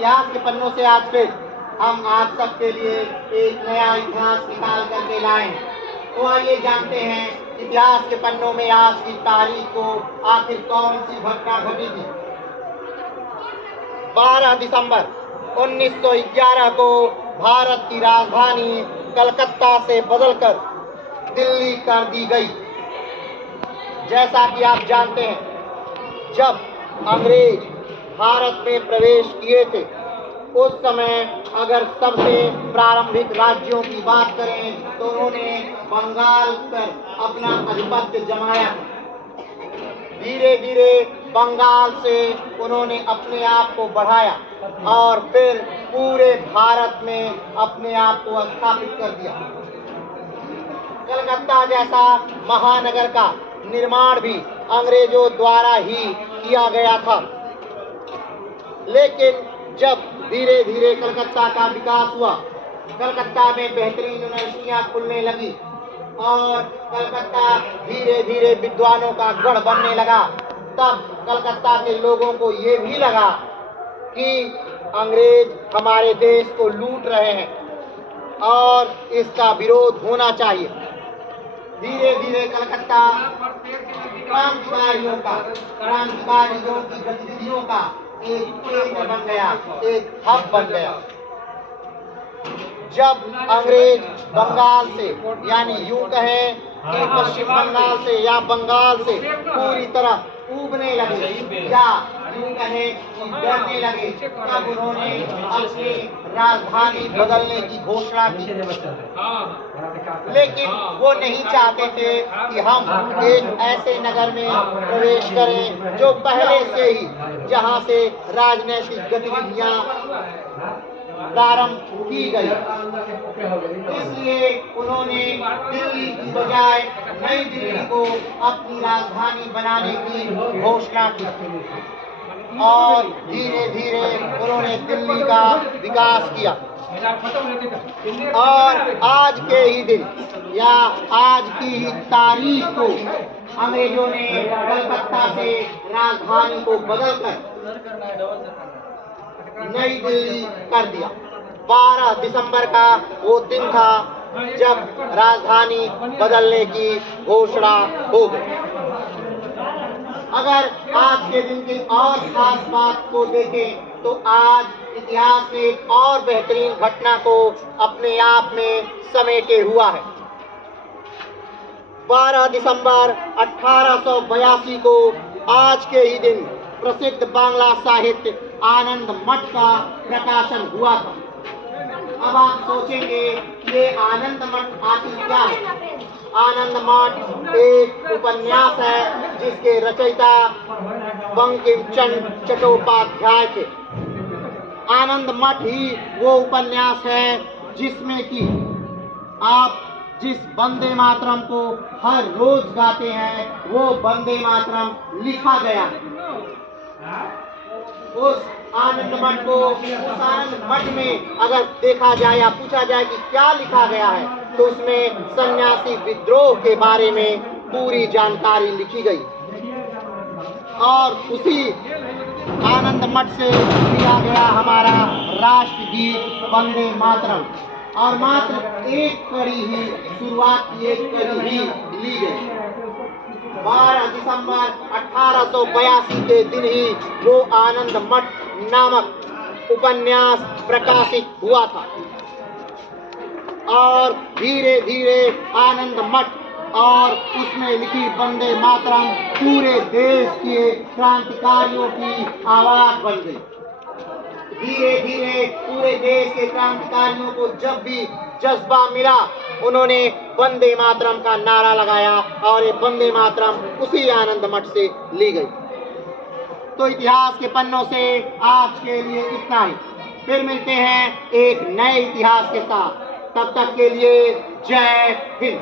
इतिहास के पन्नों से आज फिर हम आप सबके लिए एक नया इतिहास निकाल करके लाए। तो आइए जानते हैं इतिहास के पन्नों में आज की तारीख को आखिर कौन सी घटना घटी थी। 12 दिसंबर 1911 को भारत की राजधानी कलकत्ता से बदलकर दिल्ली कर दी गई। जैसा कि आप जानते हैं, जब अंग्रेज भारत में प्रवेश किए थे उस समय अगर सबसे प्रारंभिक राज्यों की बात करें तो उन्होंने बंगाल पर अपना आधिपत्य जमाया। धीरे धीरे बंगाल से उन्होंने अपने आप को बढ़ाया और फिर पूरे भारत में अपने आप को स्थापित कर दिया। कलकत्ता जैसा महानगर का निर्माण भी अंग्रेजों द्वारा ही किया गया था। लेकिन जब धीरे धीरे कलकत्ता का विकास हुआ, कलकत्ता में बेहतरीन यूनिवर्सिटियां खुलने लगी और कलकत्ता धीरे धीरे विद्वानों का गढ़ बनने लगा, तब कलकत्ता के लोगों को ये भी लगा कि अंग्रेज हमारे देश को लूट रहे हैं और इसका विरोध होना चाहिए। धीरे धीरे कलकत्ता क्रांतिकारियों की गतिविधियों का एक केंद्र बन गया, एक हब बन गया। जब अंग्रेज बंगाल से, यानी यूं कहें कि पश्चिम बंगाल से या बंगाल से पूरी तरह ऊबने लगे या यूं कहें कि डरने लगे, तब उन्होंने अपनी राजधानी बदलने की घोषणा की। लेकिन वो नहीं चाहते थे कि हम एक ऐसे नगर में प्रवेश करें जो पहले से ही, जहां से राजनीतिक गतिविधियां प्रारंभ की गई। इसलिए उन्होंने दिल्ली की बजाय नई दिल्ली को अपनी राजधानी बनाने की घोषणा की और धीरे धीरे उन्होंने दिल्ली का विकास किया। और आज के ही दिन या आज की ही तारीख को अंग्रेजों ने कलकत्ता से राजधानी को बदलकर नई दिल्ली कर दिया। 12 दिसंबर का वो दिन था जब राजधानी बदलने की घोषणा हो गई। अगर आज के दिन की और खास बात को देखें तो आज इतिहास में एक और बेहतरीन घटना को अपने आप में समेटे हुआ है। 12 दिसंबर 1882 को आज के ही दिन प्रसिद्ध बांग्ला साहित्य आनंद मठ का प्रकाशन हुआ था। अब आप सोचेंगे ये आनंद मठ आखिर क्या है? आनंद मठ एक उपन्यास है जिसके रचयिता बंकिम चंद्र चट्टोपाध्याय थे। आनंद मठ ही वो उपन्यास है जिसमें कि आप जिस वंदे मातरम को हर रोज गाते हैं वो वंदे मातरम लिखा गया है। उस आनंद मठ में अगर देखा जाए या पूछा जाए कि क्या लिखा गया है तो उसमें सन्यासी विद्रोह के बारे में पूरी जानकारी लिखी गई और उसी आनंद मठ से लिया गया हमारा राष्ट्रगीत वंदे मातरम और मात्र एक कड़ी ही, शुरुआत की एक कड़ी ही ली गई। 12 दिसंबर 1882 के दिन ही वो आनंद मठ नामक उपन्यास प्रकाशित हुआ था और धीरे धीरे आनंद मठ और उसमें लिखी वंदे मातरम पूरे देश के क्रांतिकारियों की आवाज बन गई। धीरे धीरे पूरे देश के क्रांतिकारियों को जब भी जज्बा मिला उन्होंने वंदे मातरम का नारा लगाया और ये वंदे मातरम उसी आनंद मठ से ली गई। तो इतिहास के पन्नों से आज के लिए इतना ही। फिर मिलते हैं एक नए इतिहास के साथ। तब तक के लिए जय हिंद।